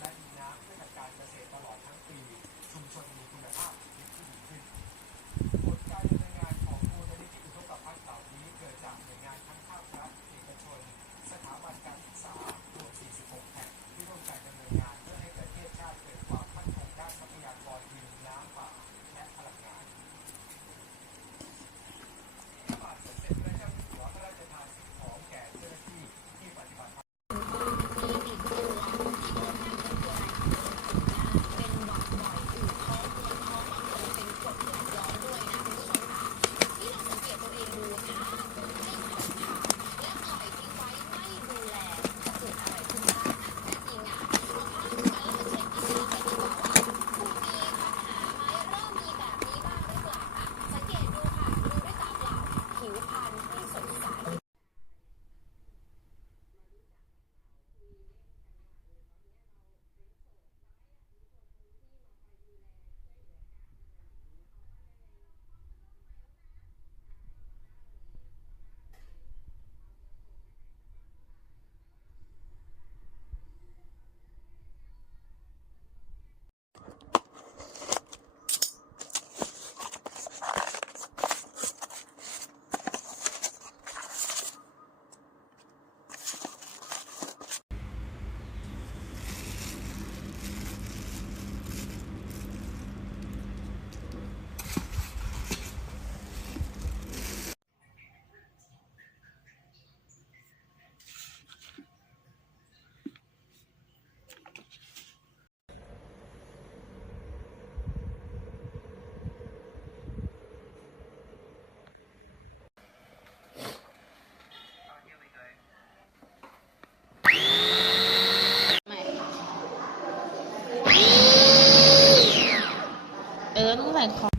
และมีน้ำเพื่อการเกษตรตลอดทั้งปีชุมชนมีคุณภาพชีวิตที่ดีขึ้นผลการดำเนินงานของมูลนิธิอุทกภัณฑ์เหล่านี้เกิดจากหน่วยงานทั้งภาครัฐเอกชนสถาบันการศึกษารวม46แห่งที่ร่วมกันดำเนินงานเพื่อให้ประเทศชาติเกิดความมั่นคงด้านทรัพยากรดินน้ำป่าและพลังงานพระบาทสมเด็จพระเจ้าอยู่หัวพระราชทานสิ่งของแก่เจ้าหน้าที่ที่ปฏิบัติ ต้องใส่คอ